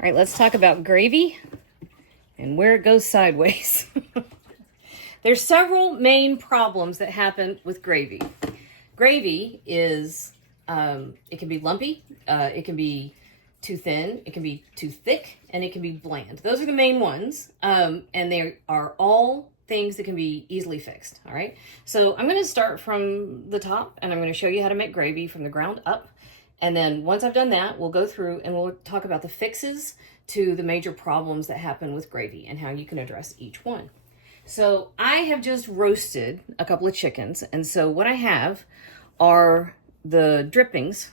All right, let's talk about gravy and where it goes sideways. There's several main problems that happen with gravy. Gravy is, it can be lumpy, it can be too thin, it can be too thick, and it can be bland. Those are the main ones, and they are all things that can be easily fixed, all right? So I'm gonna start from the top, and I'm gonna show you how to make gravy from the ground up. And then once I've done that, we'll go through and we'll talk about the fixes to the major problems that happen with gravy and how you can address each one. So I have just roasted a couple of chickens. And so what I have are the drippings.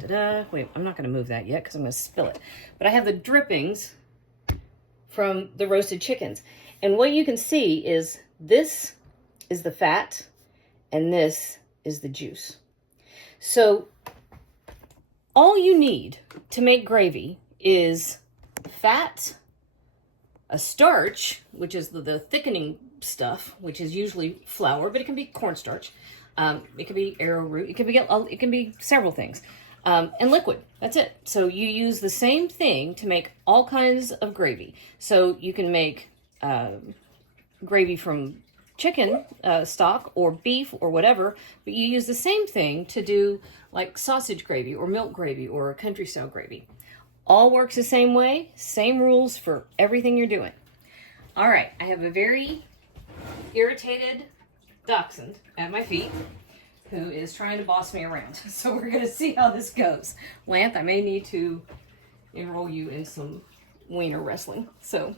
Ta-da! Wait, I'm not gonna move that yet because I'm gonna spill it. But I have the drippings from the roasted chickens. And what you can see is this is the fat and this is the juice. So all you need to make gravy is fat, a starch, which is the thickening stuff, which is usually flour, but it can be cornstarch. It can be arrowroot. It can be several things. And liquid. That's it. So you use the same thing to make all kinds of gravy. So you can make gravy from chicken stock or beef or whatever, but you use the same thing to do like sausage gravy or milk gravy or country style gravy. All works the same way, same rules for everything you're doing. All right, I have a very irritated dachshund at my feet who is trying to boss me around. So we're gonna see how this goes. Lance, I may need to enroll you in some wiener wrestling. So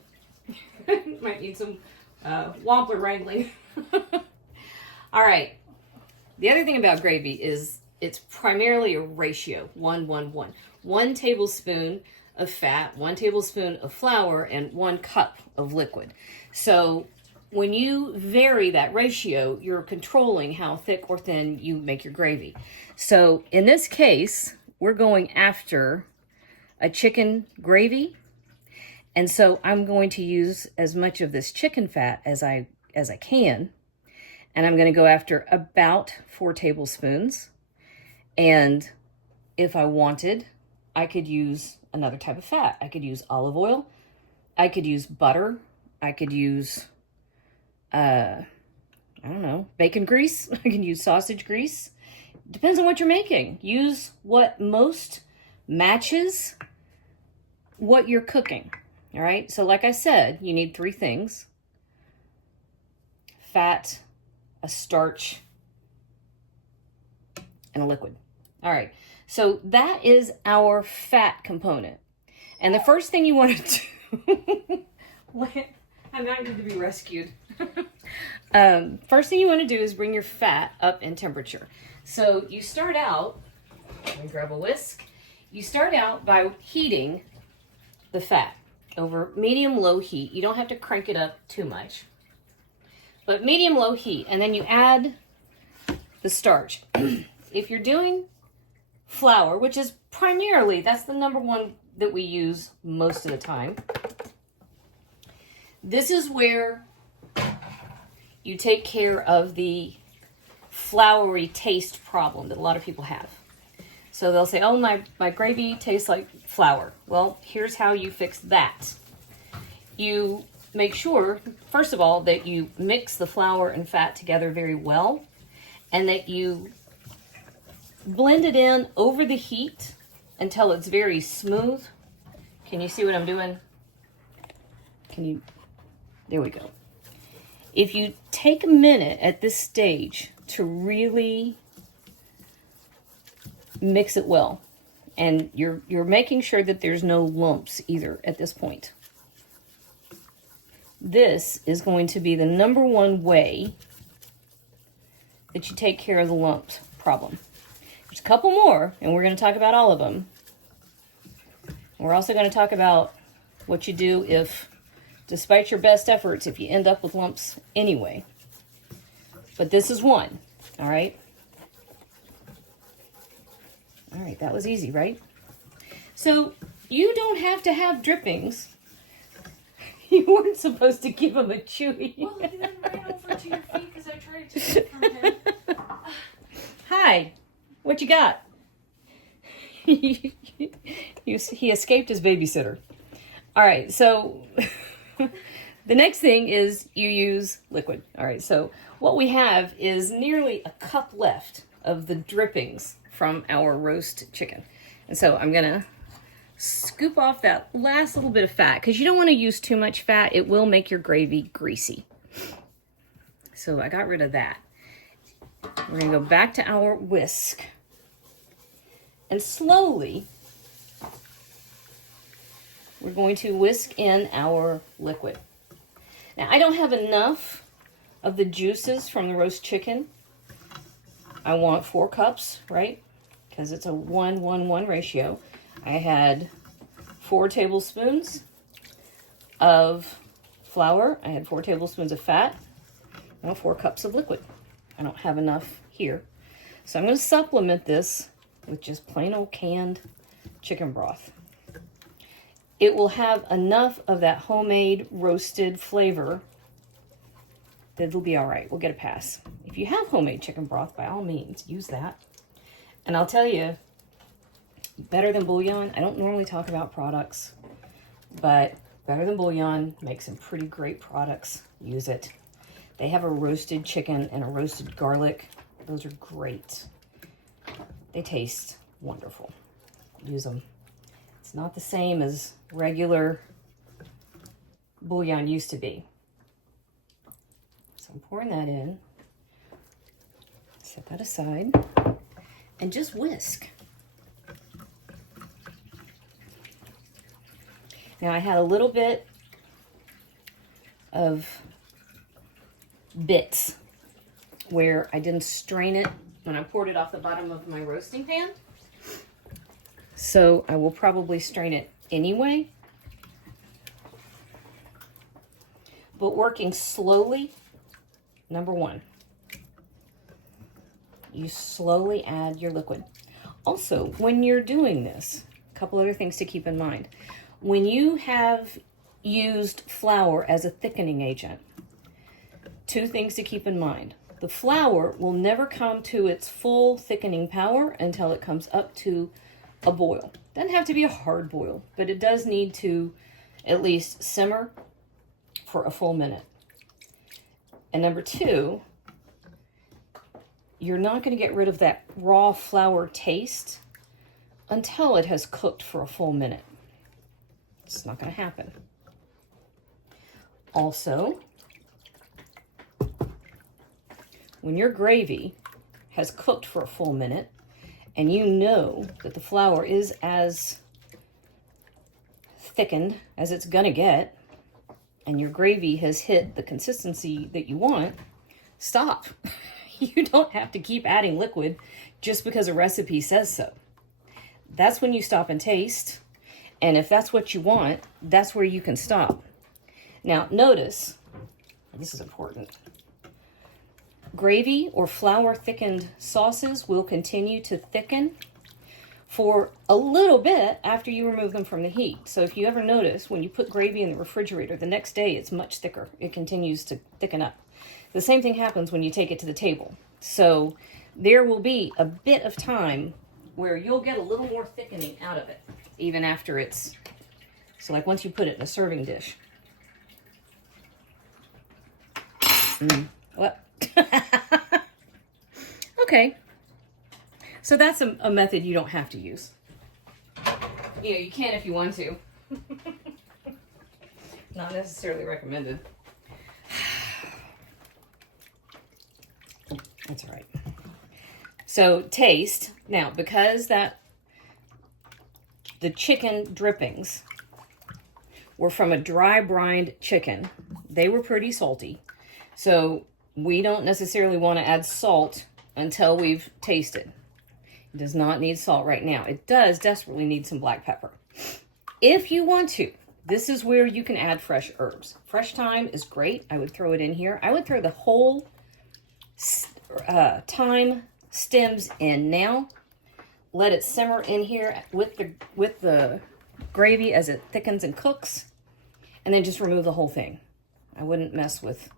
might need some wampler wrangling. All right. The other thing about gravy is it's primarily a ratio, 1-1-1. 1 tablespoon of fat, 1 tablespoon of flour, and 1 cup of liquid. So when you vary that ratio, you're controlling how thick or thin you make your gravy. So in this case, we're going after a chicken gravy. And so I'm going to use as much of this chicken fat as I can. And I'm going to go after about 4 tablespoons. And if I wanted, I could use another type of fat. I could use olive oil. I could use butter. I could use, I don't know, bacon grease. I can use sausage grease. Depends on what you're making. Use what most matches what you're cooking. All right, so like I said, you need 3 things: fat, a starch, and a liquid. All right, so that is our fat component. And the first thing you want to do, I might need to be rescued. First thing you want to do is bring your fat up in temperature. So you start out, let me grab a whisk. You start out by heating the fat over medium-low heat. You don't have to crank it up too much, but medium-low heat, and then you add the starch. If you're doing flour, which is primarily, that's the number one that we use most of the time, this is where you take care of the floury taste problem that a lot of people have. So they'll say, oh, my gravy tastes like flour. Well, here's how you fix that. You make sure, first of all, that you mix the flour and fat together very well, and that you blend it in over the heat until it's very smooth. Can you see what I'm doing? There we go. If you take a minute at this stage to really mix it well, and you're making sure that there's no lumps either at this point. This is going to be the number one way that you take care of the lumps problem. There's a couple more, and we're going to talk about all of them. We're also going to talk about what you do if, despite your best efforts, if you end up with lumps anyway. But this is one, all right? All right, that was easy, right? So you don't have to have drippings. You weren't supposed to give him a chewy. Well, he then ran over to your feet because I tried to take it from him. Hi, what you got? He escaped his babysitter. All right, so the next thing is you use liquid. All right, so what we have is nearly a cup left of the drippings from our roast chicken. And so I'm gonna scoop off that last little bit of fat because you don't want to use too much fat. It will make your gravy greasy. So I got rid of that. We're gonna go back to our whisk and slowly we're going to whisk in our liquid. Now I don't have enough of the juices from the roast chicken. I want 4 cups, right? Because it's a 1-1-1 ratio. I had 4 tablespoons of flour. I had 4 tablespoons of fat. I want 4 cups of liquid. I don't have enough here. So I'm going to supplement this with just plain old canned chicken broth. It will have enough of that homemade roasted flavor that it'll be all right. We'll get a pass. If you have homemade chicken broth, by all means, use that. And I'll tell you, better than bouillon. I don't normally talk about products, but better than bouillon makes some pretty great products. Use it. They have a roasted chicken and a roasted garlic. Those are great. They taste wonderful. Use them. It's not the same as regular bouillon used to be. So I'm pouring that in. Set that aside. And just whisk. Now I had a little bit of bits where I didn't strain it when I poured it off the bottom of my roasting pan. So I will probably strain it anyway. But working slowly, number 1, you slowly add your liquid. Also, when you're doing this, a couple other things to keep in mind. When you have used flour as a thickening agent, 2 things to keep in mind. The flour will never come to its full thickening power until it comes up to a boil. Doesn't have to be a hard boil, but it does need to at least simmer for a full minute. And number 2, you're not going to get rid of that raw flour taste until it has cooked for a full minute. It's not going to happen. Also, when your gravy has cooked for a full minute and you know that the flour is as thickened as it's going to get and your gravy has hit the consistency that you want, stop. You don't have to keep adding liquid just because a recipe says so. That's when you stop and taste. And if that's what you want, that's where you can stop. Now, notice, this is important. Gravy or flour thickened sauces will continue to thicken for a little bit after you remove them from the heat. So if you ever notice, when you put gravy in the refrigerator, the next day it's much thicker. It continues to thicken up. The same thing happens when you take it to the table. So there will be a bit of time where you'll get a little more thickening out of it, even after it's, so like once you put it in a serving dish. What? Okay. So that's a method you don't have to use. You know, you can if you want to. Not necessarily recommended. That's all right. So taste. Now, because the chicken drippings were from a dry brined chicken, they were pretty salty. So we don't necessarily want to add salt until we've tasted. It does not need salt right now. It does desperately need some black pepper. If you want to, this is where you can add fresh herbs. Fresh thyme is great. I would throw it in here. I would throw the whole thyme stems in now. Let it simmer in here with the gravy as it thickens and cooks. And then just remove the whole thing. I wouldn't mess with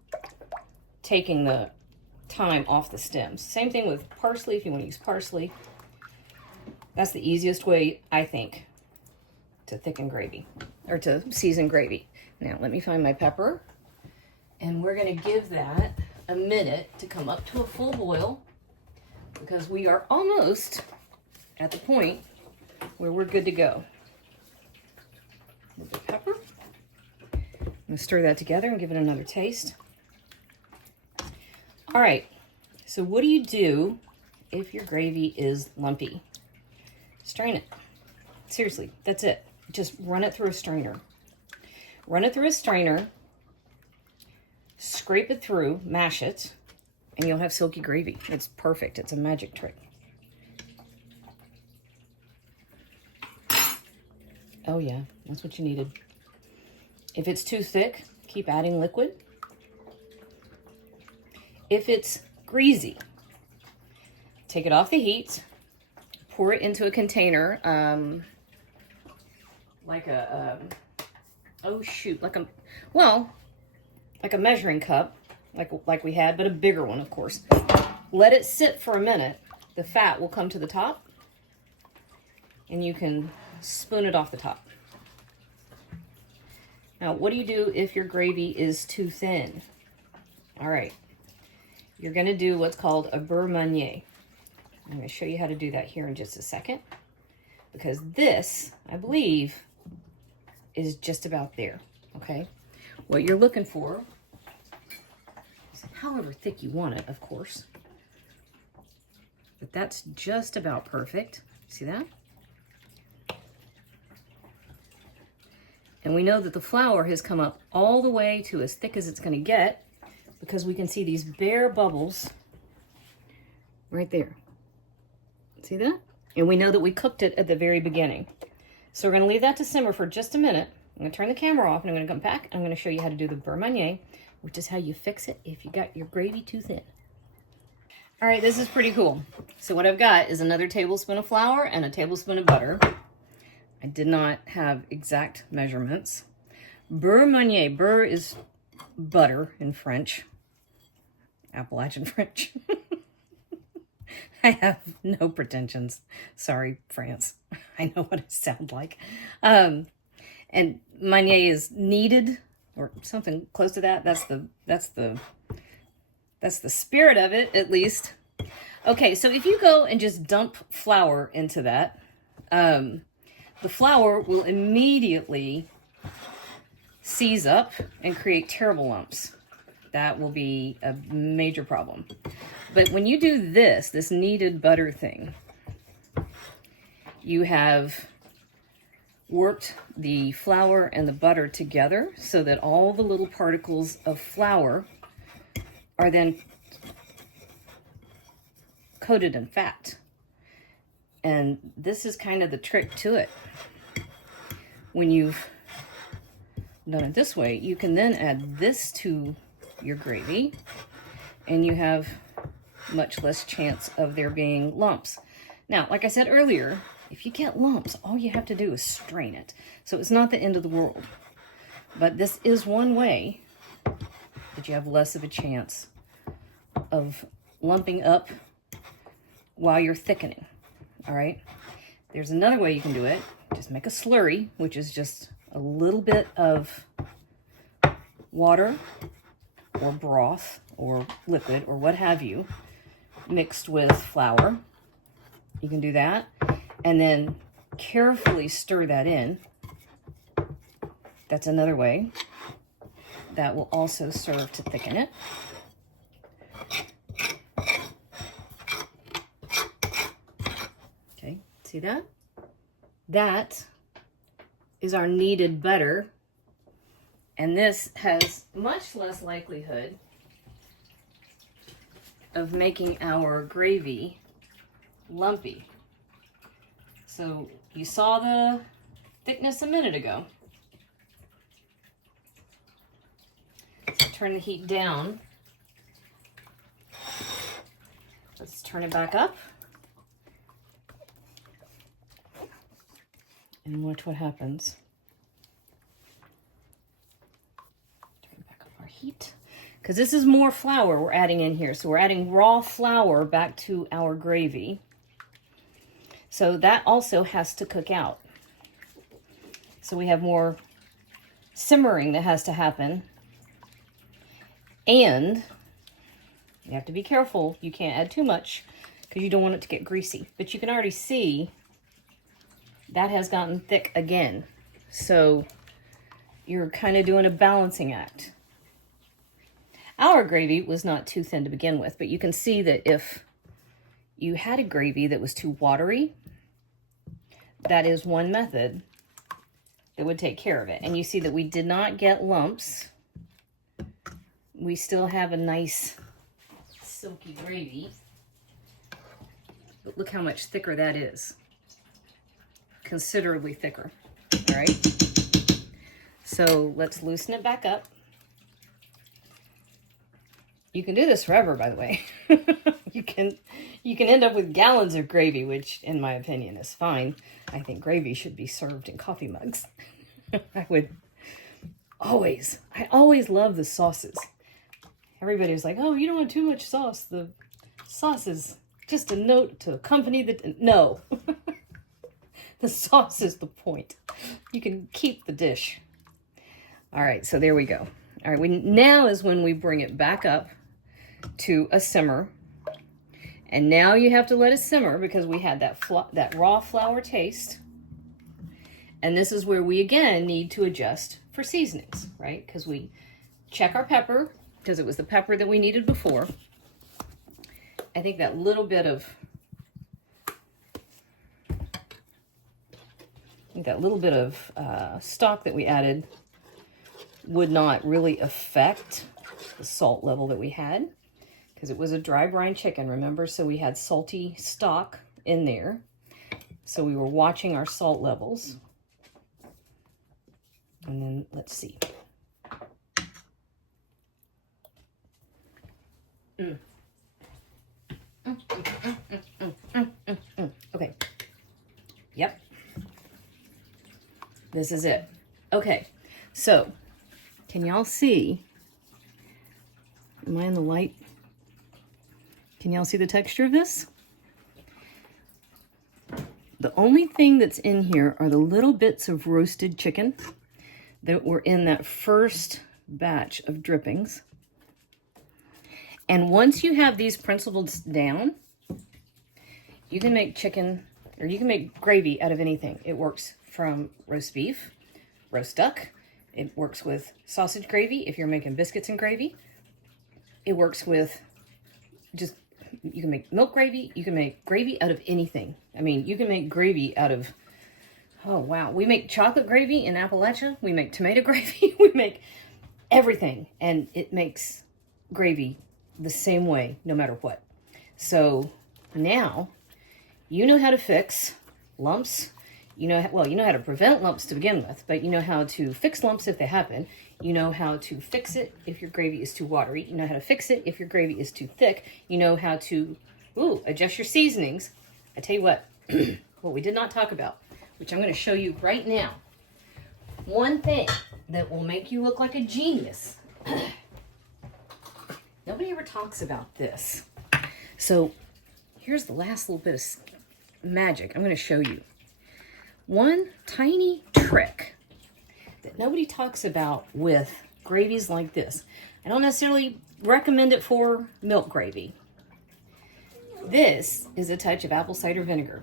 taking the thyme off the stems. Same thing with parsley, if you want to use parsley. That's the easiest way, I think, to thicken gravy, or to season gravy. Now, let me find my pepper. And we're going to give that a minute to come up to a full boil, because we are almost at the point where we're good to go. A little bit of pepper. I'm going to stir that together and give it another taste. All right, so what do you do if your gravy is lumpy? Strain it. Seriously, that's it. Just run it through a strainer. Run it through a strainer, scrape it through, mash it, and you'll have silky gravy. It's perfect. It's a magic trick. Oh yeah, that's what you needed. If it's too thick, keep adding liquid. If it's greasy, take it off the heat, pour it into a container, like a, like a measuring cup, like we had, but a bigger one, of course. Let it sit for a minute. The fat will come to the top, and you can spoon it off the top. Now, what do you do if your gravy is too thin? All right, you're going to do what's called a beurre Manié. I'm going to show you how to do that here in just a second, because this, I believe, is just about there, okay? What you're looking for is however thick you want it, of course. But that's just about perfect. See that? And we know that the flour has come up all the way to as thick as it's going to get, because we can see these bare bubbles right there. See that? And we know that we cooked it at the very beginning. So we're going to leave that to simmer for just a minute. I'm going to turn the camera off, and I'm going to come back, and I'm going to show you how to do the beurre Manié, which is how you fix it if you got your gravy too thin. All right, this is pretty cool. So what I've got is another tablespoon of flour and a tablespoon of butter. I did not have exact measurements. Beurre Manié. Beurre is butter in French. Appalachian French. I have no pretensions. Sorry, France. I know what it sounds like. And Manié is kneaded, or something close to that. That's the spirit of it, at least. Okay, so if you go and just dump flour into that, the flour will immediately seize up and create terrible lumps. That will be a major problem. But when you do this kneaded butter thing, you have worked the flour and the butter together so that all the little particles of flour are then coated in fat. And this is kind of the trick to it. When you've done it this way, you can then add this to your gravy, and you have much less chance of there being lumps. Now, like I said earlier, if you get lumps, all you have to do is strain it. So it's not the end of the world. But this is one way that you have less of a chance of lumping up while you're thickening. All right? There's another way you can do it. Just make a slurry, which is just a little bit of water or broth or liquid or what have you mixed with flour. You can do that. And then carefully stir that in. That's another way. That will also serve to thicken it. Okay, see that? That is our kneaded butter. And this has much less likelihood of making our gravy lumpy. So you saw the thickness a minute ago. So turn the heat down. Let's turn it back up. And watch what happens. Turn back up our heat. Because this is more flour we're adding in here. So we're adding raw flour back to our gravy. So that also has to cook out. So we have more simmering that has to happen. And you have to be careful. You can't add too much because you don't want it to get greasy. But you can already see that has gotten thick again. So you're kind of doing a balancing act. Our gravy was not too thin to begin with, but you can see that if you had a gravy that was too watery, that is one method that would take care of it. And you see that we did not get lumps. We still have a nice silky gravy. But look how much thicker that is. Considerably thicker. All right. So let's loosen it back up. You can do this forever, by the way. You can end up with gallons of gravy, which in my opinion is fine. I think gravy should be served in coffee mugs. I always love the sauces. Everybody was like, oh, you don't want too much sauce. The sauce is just a note to accompany the... No. The sauce is the point. You can keep the dish. All right, so there we go. All right, now is when we bring it back up to a simmer. And now you have to let it simmer because we had that raw flour taste. And this is where we again need to adjust for seasonings, right? Because we check our pepper because it was the pepper that we needed before. I think that little bit of stock that we added would not really affect the salt level that we had because it was a dry brine chicken, remember? So we had salty stock in there. So we were watching our salt levels. And then let's see. Okay. Yep. This is it. Okay. So, can y'all see? Am I in the light? Can y'all see the texture of this? The only thing that's in here are the little bits of roasted chicken that were in that first batch of drippings. And once you have these principles down, you can make chicken, or you can make gravy out of anything. It works from roast beef, roast duck. It works with sausage gravy if you're making biscuits and gravy. It works with just, you can make milk gravy. You can make gravy out of anything. I mean, you can make gravy out of, oh wow. We make chocolate gravy in Appalachia. We make tomato gravy. We make everything. And it makes gravy the same way, no matter what. So now you know how to fix lumps. You know, well, you know how to prevent lumps to begin with, but you know how to fix lumps if they happen. You know how to fix it if your gravy is too watery. You know how to fix it if your gravy is too thick. You know how to, adjust your seasonings. I tell you what, what we did not talk about, which I'm going to show you right now. One thing that will make you look like a genius. Nobody ever talks about this. So here's the last little bit of magic I'm going to show you. One tiny trick that nobody talks about with gravies like this. I don't necessarily recommend it for milk gravy. This is a touch of apple cider vinegar.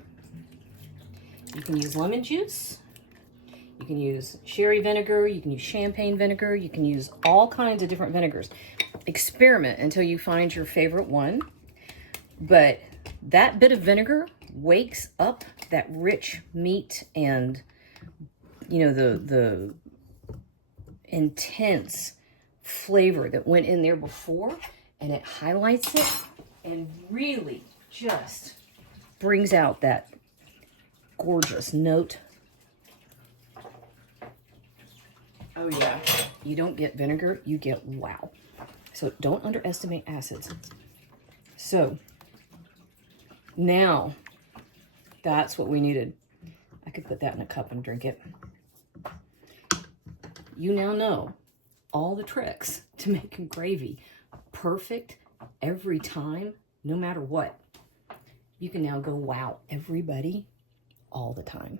You can use lemon juice. You can use sherry vinegar. You can use champagne vinegar. You can use all kinds of different vinegars. Experiment until you find your favorite one. But that bit of vinegar wakes up that rich meat and, you know, the intense flavor that went in there before, and it highlights it and really just brings out that gorgeous note. Oh yeah, you don't get vinegar, you get wow. So don't underestimate acids. So now that's what we needed. I could put that in a cup and drink it. You now know all the tricks to making gravy perfect every time, no matter what. You can now go wow everybody all the time.